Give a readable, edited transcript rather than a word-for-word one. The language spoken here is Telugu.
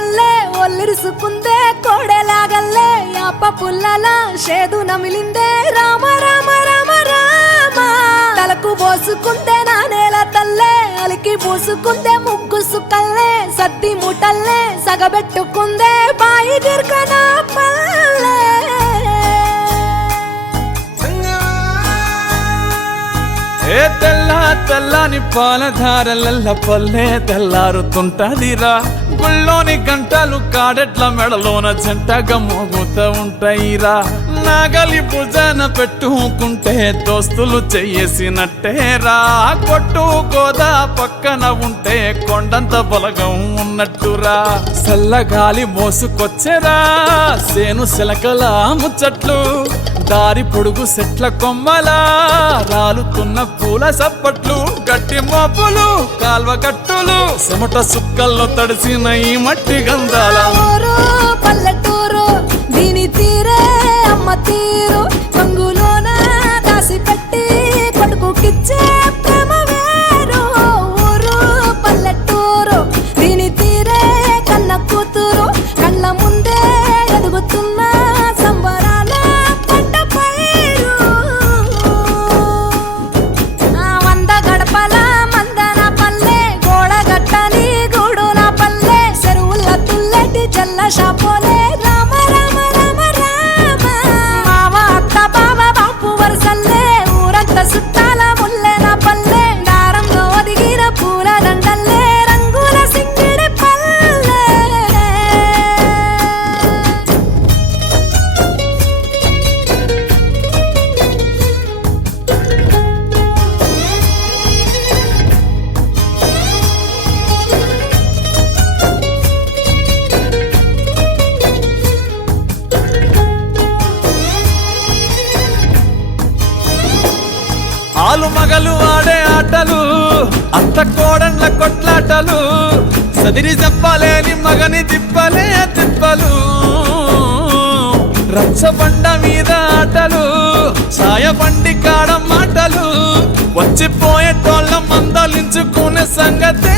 తల్లే ఒల్లిరుసుకుందే కోడెలాగల్లే యాప పుల్లల షేదు నమిలిందే రామ రామ రామ రామ తలకు పోసుకుందే నా నేల తల్లే అలికి పూసుకుందే ముగ్గు సుక్కల్లే సద్ది ముటల్లే సగబెట్టుకుందే బాయి గిర్కన పల్లె ఏ తెల్ల తెల్లని పాలధారలల్ల పల్లె తెల్లారుతుంటదిరా గుళ్ళోని గంటలు కాడెట్ల మెడలోన జంటగా మోగుతూ ఉంటాయిరా నాగలి భుజాన పెట్టుకుంటే దోస్తులు చెయ్యేసినట్టేరా కొట్టు గోదా పక్కన ఉంటే కొండంత బలగం ఉన్నట్టురా చల్లగాలి మోసుకొచ్చెరా సేను శిలకల ముచ్చట్లు దారి పొడుగు సెట్ల కొమ్మలా రాలుతున్న పూల సప్పట్లు గట్టి మోపులు కాల్వ గట్టులు చెమట సుక్కల్లో తడిసిన ఈ మట్టి గంధాల ఊరు పల్లెటూరు దీని తీరే అమ్మ తీరు కొంగులోన దాసి పెట్టి కొడుకుకిచ్చే ప్రేమ వేరు ఊరు పల్లెటూరు దీని తీరే కన్న కూతురు కళ్ళ ముందే ఎదుగుతున్న సంబరాల పంట పైరు వంద గడపల మందన పల్లె గోడ గట్టని గూడు నా పల్లె చెరువుల తుల్లటి జల్ల షాపోలే రామ రామ రామ రామ మావ అత్త బావ బాపు వరసల్లే ఊరంత సుట్టాల ముల్లె నా పల్లె దారంలో ఒదిగిన పూల దండల్లే రంగుల సింగిడి పల్లె ఆలు మగలు ఆడే ఆటలు అత్త కోడన్ల కొట్లాటలు సదిరి చెప్పలేని మగని తిప్పలే తిప్పలు రచ్చబండ మీద ఆటలు ఛాయబండి కాడ మాటలు వచ్చిపోయేటోళ్ళ మందలించుకునే సంగతే